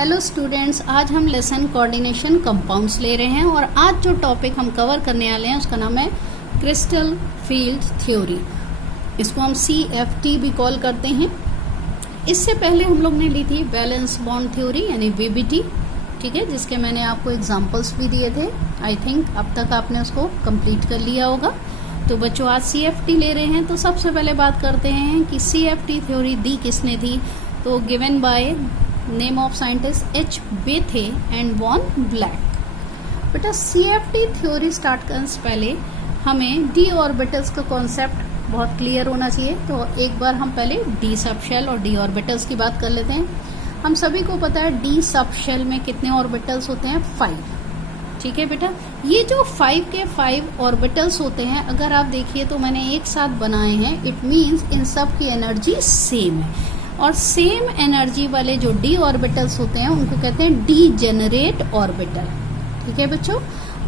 Hello students, आज हम lesson coordination compounds ले रहे हैं और आज जो टॉपिक हम कवर करने वाले हैं उसका नाम है क्रिस्टल फील्ड थ्योरी। इसको हम CFT भी कॉल करते हैं। इससे पहले हम लोग ने ली थी वैलेंस बॉन्ड थ्योरी यानी VBT, ठीक है, जिसके मैंने आपको एग्जांपल्स भी दिए थे। आई थिंक अब तक आपने उसको कंप्लीट कर लिया होगा। तो बच्चों आज CFT ले रहे हैं। तो सबसे पहले बात करते हैं कि CFT थ्योरी दी किसने थी। तो given by name of scientist H. Bethe and Van Vleck. बेटा CFT थ्योरी स्टार्ट करने से पहले हमें d ऑर्बिटल्स का कॉन्सेप्ट बहुत क्लियर होना चाहिए। तो एक बार हम पहले d सब शेल और d ऑर्बिटल्स की बात कर लेते हैं। हम सभी को पता है d सब शेल में कितने ऑर्बिटल्स होते हैं, 5। ठीक है बेटा, ये जो 5 के 5 ऑर्बिटल्स होते हैं, अगर आप देखिए तो मैंने एक साथ बनाए हैं। इट मीन्स इन सब की एनर्जी सेम है और सेम एनर्जी वाले जो d ऑर्बिटल्स होते हैं उनको कहते हैं डीजेनरेट ऑर्बिटल। ठीक है बच्चों,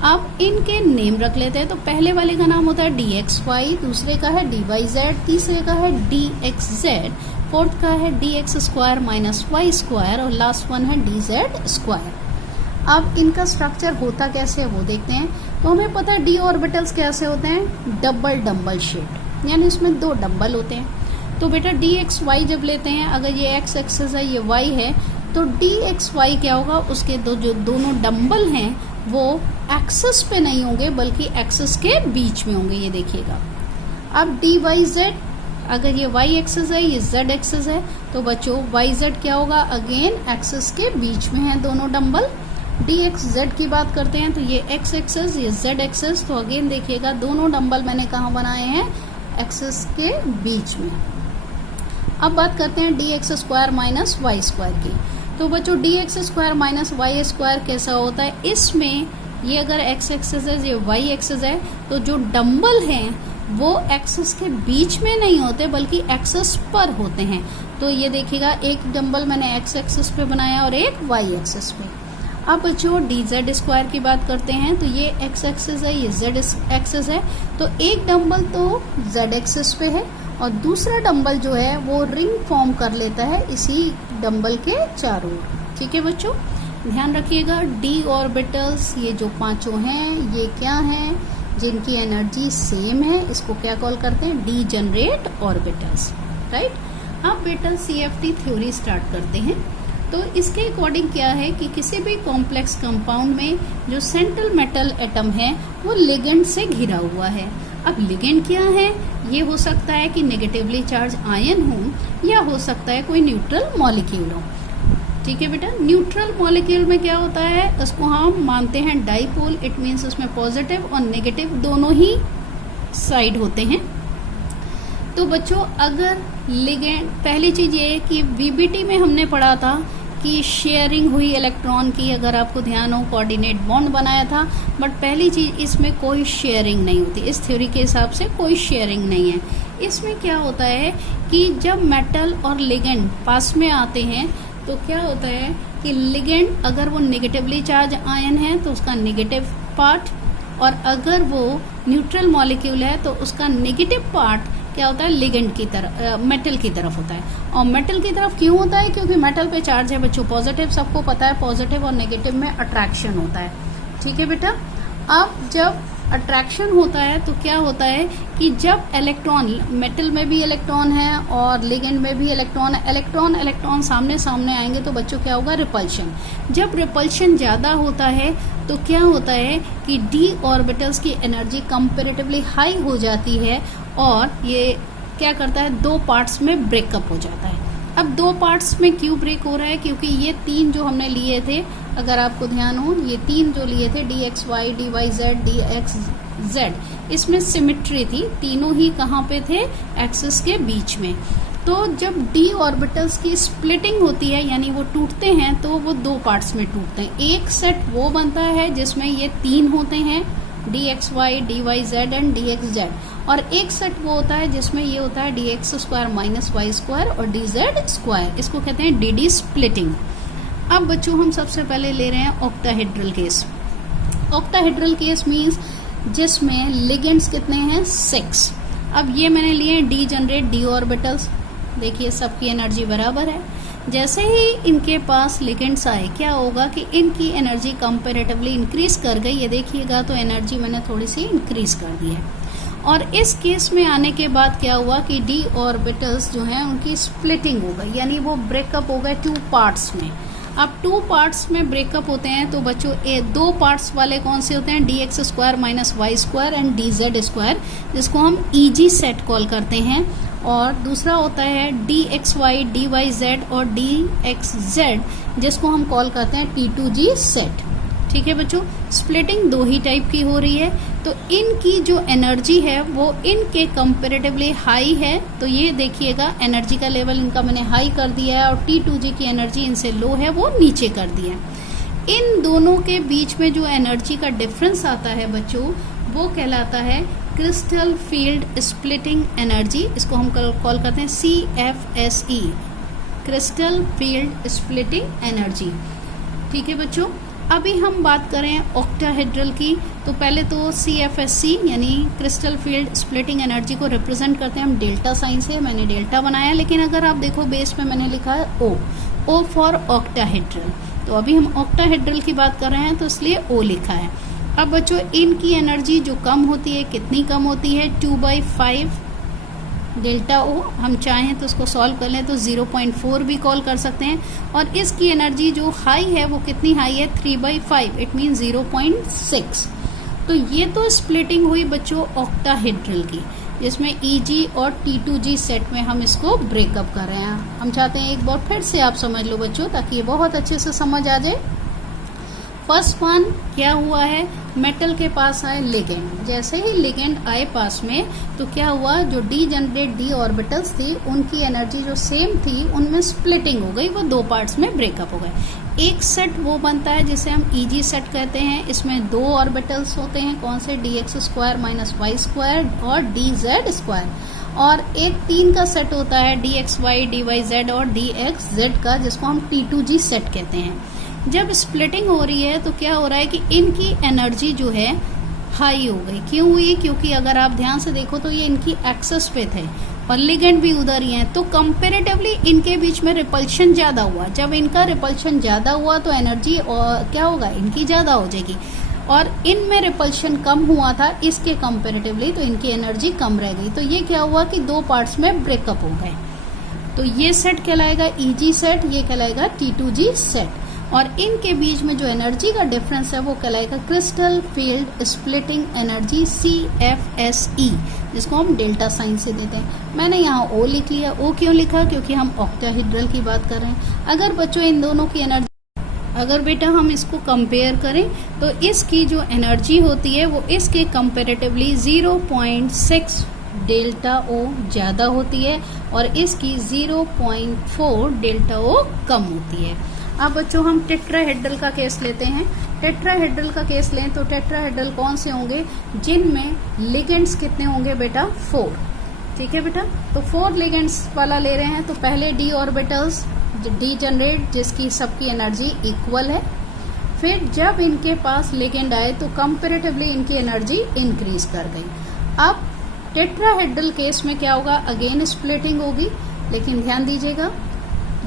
अब इनके नेम रख लेते हैं। तो पहले वाले का नाम होता है dxy, दूसरे का है dyz, तीसरे का है dxz, फोर्थ का है dx square minus Y square और लास्ट वन है dz स्क्वायर। अब इनका स्ट्रक्चर होता कैसे है वो देखते हैं। तो हमें पता है d ऑर्बिटल्स कैसे होते हैं, डबल शेप, यानी इसमें 2 डबल होते हैं। तो बेटा dxy जब लेते हैं, अगर ये x एक्सिस है ये y है, तो dxy क्या होगा, उसके जो दोनों डंबल हैं वो एक्सिस पे नहीं होंगे बल्कि एक्सिस के बीच में होंगे, ये देखिएगा। अब dyz, अगर ये y एक्सिस है ये z एक्सिस है, तो बच्चों yz क्या होगा, अगेन एक्सिस के बीच में है दोनों डंबल। dxz की बात करते हैं तो ये x एक्सिस ये z एक्सिस, तो अगेन देखिएगा दोनों डंबल मैंने कहाँ बनाए हैं, एक्सिस के बीच में। अब बात करते हैं dx square minus Y square की। तो बच्चों dx square minus Y square कैसा होता है, इसमें ये अगर x एक्सिस है ये y एक्सिस है, तो जो डंबल हैं वो एक्सिस के बीच में नहीं होते बल्कि एक्सिस पर होते हैं। तो ये देखिएगा एक डंबल मैंने x एक्सिस पे बनाया और एक y एक्सिस पे। अब बच्चों dz स्क्वायर की बात करते हैं तो ये x एक्सिस है ये z एक्सिस है, तो एक डंबल तो z एक्सिस पे है और दूसरा डंबल जो है वो रिंग फॉर्म कर लेता है इसी डंबल के चारों ओर। ठीक है बच्चों, ध्यान रखिएगा d ऑर्बिटल्स ये जो 5 हैं ये क्या हैं, जिनकी एनर्जी सेम है, इसको क्या कॉल करते हैं, डीजेनरेट ऑर्बिटल्स, राइट। अब बेटा CFT थ्योरी स्टार्ट करते हैं। तो इसके अकॉर्डिंग क्या है कि किसी भी कॉम्प्लेक्स कंपाउंड में जो सेंट्रल मेटल एटम है वो लिगेंड से घिरा हुआ है। अब लिगेंड क्या है, ये हो सकता है कि नेगेटिवली चार्ज आयन हो या हो सकता है कोई न्यूट्रल मॉलिक्यूल हो। ठीक है बेटा, न्यूट्रल मॉलिक्यूल में क्या होता है, उसको हम मानते हैं डाइपोल। इट मीन्स उसमें पॉजिटिव और नेगेटिव दोनों ही साइड होते हैं। तो बच्चों अगर लिगेंड, पहली चीज ये है कि VBT में हमने पढ़ा था कि शेयरिंग हुई इलेक्ट्रॉन की, अगर आपको ध्यान हो कोऑर्डिनेट बॉन्ड बनाया था, बट पहली चीज इसमें कोई शेयरिंग नहीं होती। इस थ्योरी के हिसाब से कोई शेयरिंग नहीं है। इसमें क्या होता है कि जब मेटल और लिगेंड पास में आते हैं तो क्या होता है कि लिगेंड अगर वो नेगेटिवली चार्ज आयन है तो उसका नेगेटिव पार्ट, और अगर वो न्यूट्रल मॉलिक्यूल है तो उसका नेगेटिव पार्ट क्या होता है, लिगेंड की तरफ, मेटल की तरफ होता है। और मेटल की तरफ क्यों होता है, क्योंकि मेटल पे चार्ज है बच्चों पॉजिटिव, सबको पता है पॉजिटिव और नेगेटिव में अट्रैक्शन होता है। ठीक है बेटा, अब जब अट्रैक्शन होता है तो क्या होता है कि जब इलेक्ट्रॉन, मेटल में भी इलेक्ट्रॉन है और लिगेंड में भी इलेक्ट्रॉन है, इलेक्ट्रॉन सामने सामने आएंगे तो बच्चों क्या होगा, रिपल्शन। जब रिपल्शन ज़्यादा होता है तो क्या होता है कि d ऑर्बिटल्स की एनर्जी कंपेरेटिवली हाई हो जाती है और ये क्या करता है, 2 पार्ट्स में ब्रेकअप हो जाता है। अब 2 पार्ट्स में क्यों ब्रेक हो रहा है, क्योंकि ये 3 जो हमने लिए थे, अगर आपको ध्यान हो, ये 3 जो लिए थे dxy, dyz, dxz, इसमें सिमेट्री थी, तीनों ही कहाँ पे थे, एक्सिस के बीच में। तो जब d ऑर्बिटल्स की स्प्लिटिंग होती है यानी वो टूटते हैं तो वो 2 पार्ट्स में टूटते हैं। एक सेट वो बनता है जिसमें ये 3 होते हैं, dxy, dyz एंड dxz, और एक सेट वो होता है जिसमें ये होता है dx square minus Y square और dz स्क्वायर, इसको कहते हैं dd स्प्लिटिंग। अब बच्चों हम सबसे पहले ले रहे हैं octahedral case. Octahedral case means जिसमें लिगेंड्स कितने हैं, 6। अब ये मैंने लिए हैं डीजेनरेट d ऑर्बिटल्स, देखिए सबकी एनर्जी बराबर है। जैसे ही इनके पास लिगेंड्स आए क्या होगा कि इनकी एनर्जी कंपैरेटिवली इंक्रीज कर गई। ये देखिएगा तो एनर्जी मैंने थोड़ी सी इंक्रीज कर दी है। और इस केस में आने के बाद क्या हुआ कि डी ऑर्बिटल्स जो हैं उनकी स्प्लिटिंग हो गई, यानी वो ब्रेकअप हो गए 2 पार्ट्स में। अब 2 पार्ट्स में ब्रेकअप होते हैं तो बच्चों 2 पार्ट्स वाले कौन से होते हैं, dx square minus Y square and dz square, जिसको हम ईजी सेट कॉल करते हैं। और दूसरा होता है dxy dyz और dxz, जिसको हम कॉल करते हैं T2G सेट। ठीक है बच्चों, स्प्लिटिंग 2 ही टाइप की हो रही है। तो इनकी जो एनर्जी है वो इनके कंपैरेटिवली हाई है। तो ये देखिएगा एनर्जी का लेवल इनका मैंने हाई कर दिया है, और T2G की एनर्जी इनसे लो है, वो नीचे कर दिया है। इन दोनों के बीच में जो एनर्जी का डिफरेंस आता है बच्चों, वो कहलाता है क्रिस्टल फील्ड स्प्लिटिंग एनर्जी। इसको हम कॉल करते हैं CFSE, crystal field splitting energy. ठीक है बच्चों, अभी हम बात करें ऑक्टाहेड्रल की। तो पहले तो CFSE यानी क्रिस्टल फील्ड स्प्लिटिंग एनर्जी को रिप्रेजेंट करते हैं हम डेल्टा साइन से। मैंने डेल्टा बनाया, लेकिन अगर आप देखो बेस में मैंने लिखा है O फॉर ऑक्टाहेड्रल। तो अभी हम ऑक्टाहेड्रल की बात कर रहे हैं तो इसलिए O लिखा है। अब बच्चों इनकी एनर्जी जो कम होती है, कितनी कम होती है, 2/5 डेल्टा O। हम चाहें तो उसको सॉल्व कर लें तो 0.4 भी कॉल कर सकते हैं। और इसकी एनर्जी जो हाई है वो कितनी हाई है, 3/5, इट मीन 0.6। तो ये तो स्प्लिटिंग हुई बच्चों ऑक्टाहेड्रल की, जिसमें EG और T2G सेट में हम इसको ब्रेकअप कर रहे हैं। हम चाहते हैं एक बार फिर से आप समझ लो बच्चों, ताकि ये बहुत अच्छे से समझ आ जाए। फर्स्ट वन क्या हुआ है, मेटल के पास आए लिगेंड। जैसे ही लिगेंड आए पास में तो क्या हुआ, जो डीजेनरेट डी ऑर्बिटल्स थी उनकी एनर्जी जो सेम थी उनमें स्प्लिटिंग हो गई, वो 2 पार्ट्स में ब्रेकअप हो गए। एक सेट वो बनता है जिसे हम EG सेट कहते हैं। इसमें 2 ऑर्बिटल्स होते हैं, कौन से, dx square minus Y square और dz स्क्वायर। और एक 3 का सेट होता है dxy dyz और dxz का, जिसको हम T2G सेट कहते हैं। जब स्प्लिटिंग हो रही है तो क्या हो रहा है कि इनकी एनर्जी जो है हाई हो गई। क्यों हुई, क्योंकि अगर आप ध्यान से देखो तो ये इनकी एक्सेस पे थे और लिगेंड भी उधर ही हैं, तो कंपैरेटिवली इनके बीच में रिपल्शन ज़्यादा हुआ। जब इनका रिपल्शन ज़्यादा हुआ तो एनर्जी क्या होगा, इनकी ज़्यादा हो जाएगी। और इनमें रिपल्शन कम हुआ था इसके कंपैरेटिवली, तो इनकी एनर्जी कम रह गई। तो ये क्या हुआ कि 2 पार्ट्स में ब्रेकअप हो गए। तो ये सेट कहलाएगा EG सेट, ये कहलाएगा T2G सेट। और इनके बीच में जो एनर्जी का डिफरेंस है वो कहलाएगा crystal field splitting energy CFSE, जिसको हम डेल्टा साइन से देते हैं। मैंने यहाँ O लिख लिया। O क्यों लिखा, क्योंकि हम ऑक्टाहेड्रल की बात कर रहे हैं। अगर बच्चों इन दोनों की एनर्जी, अगर बेटा हम इसको कंपेयर करें तो इसकी जो एनर्जी होती है वो इसके कंपेरेटिवली 0.6 डेल्टा O ज़्यादा होती है और इसकी 0.4 डेल्टा O कम होती है। अब बच्चों हम टेट्राहेड्रल का केस लेते हैं। टेट्राहेड्रल का केस लें तो टेट्राहेड्रल कौन से होंगे, जिनमें लिगेंड्स कितने होंगे बेटा, 4। ठीक है बेटा, तो 4 लिगेंड्स वाला ले रहे हैं। तो पहले डी ऑर्बिटल्स डीजेनरेट, जिसकी सबकी एनर्जी इक्वल है। फिर जब इनके पास लिगेंड आए तो कंपैरेटिवली इनकी एनर्जी इंक्रीज कर गई। अब टेट्राहेड्रल केस में क्या होगा, अगेन स्प्लिटिंग होगी। लेकिन ध्यान दीजिएगा,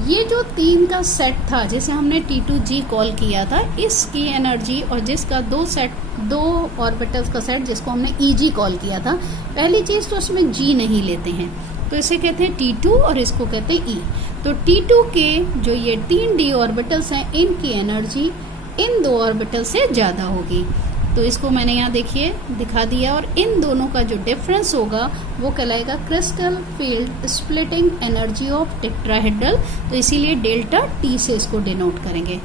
ये जो 3 का सेट था जिसे हमने T2G कॉल किया था, इसकी एनर्जी और जिसका 2 ऑर्बिटल्स का सेट जिसको हमने EG कॉल किया था, पहली चीज तो उसमें G नहीं लेते हैं, तो इसे कहते हैं T2 और इसको कहते हैं E। तो T2 के जो ये 3 d ऑर्बिटल्स हैं, इनकी एनर्जी इन 2 ऑर्बिटल से ज्यादा होगी। तो इसको मैंने यहाँ देखिए दिखा दिया। और इन दोनों का जो डिफरेंस होगा वो कहलाएगा crystal field splitting energy of tetrahedral. तो इसीलिए डेल्टा T से इसको डिनोट करेंगे।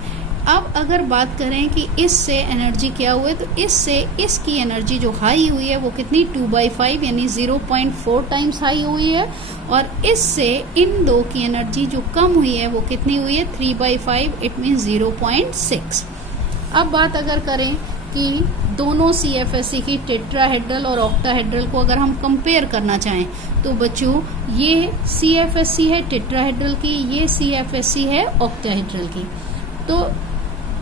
अब अगर बात करें कि इससे एनर्जी क्या हुए, तो इससे इसकी एनर्जी जो हाई हुई है वो कितनी, 2/5 यानी 0.4 टाइम्स हाई हुई है। और इससे इन 2 की एनर्जी जो कम हुई है वो कितनी हुई है, 3/5, इट मीन 0.6। अब बात अगर करें कि दोनों CFSE की, टेट्राहेड्रल और ऑक्टाहेड्रल को अगर हम कंपेयर करना चाहें तो बच्चों ये CFSE है टेट्राहेड्रल की, ये CFSE है ऑक्टाहेड्रल की। तो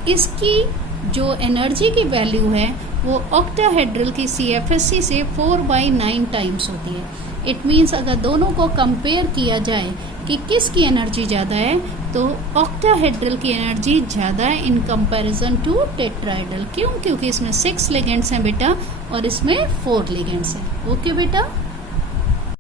इसकी जो एनर्जी की वैल्यू है वो ऑक्टाहेड्रल की CFSE से 4/9 टाइम्स होती है। इट मीन्स अगर दोनों को कंपेयर किया जाए कि किसकी एनर्जी ज़्यादा है, तो ऑक्टाहेड्रल की एनर्जी ज़्यादा है इन कंपैरिजन टू टेट्राहेड्रल। क्यों? क्योंकि इसमें 6 लिगेंड्स हैं बेटा और इसमें 4 लिगेंड्स हैं। ओके बेटा।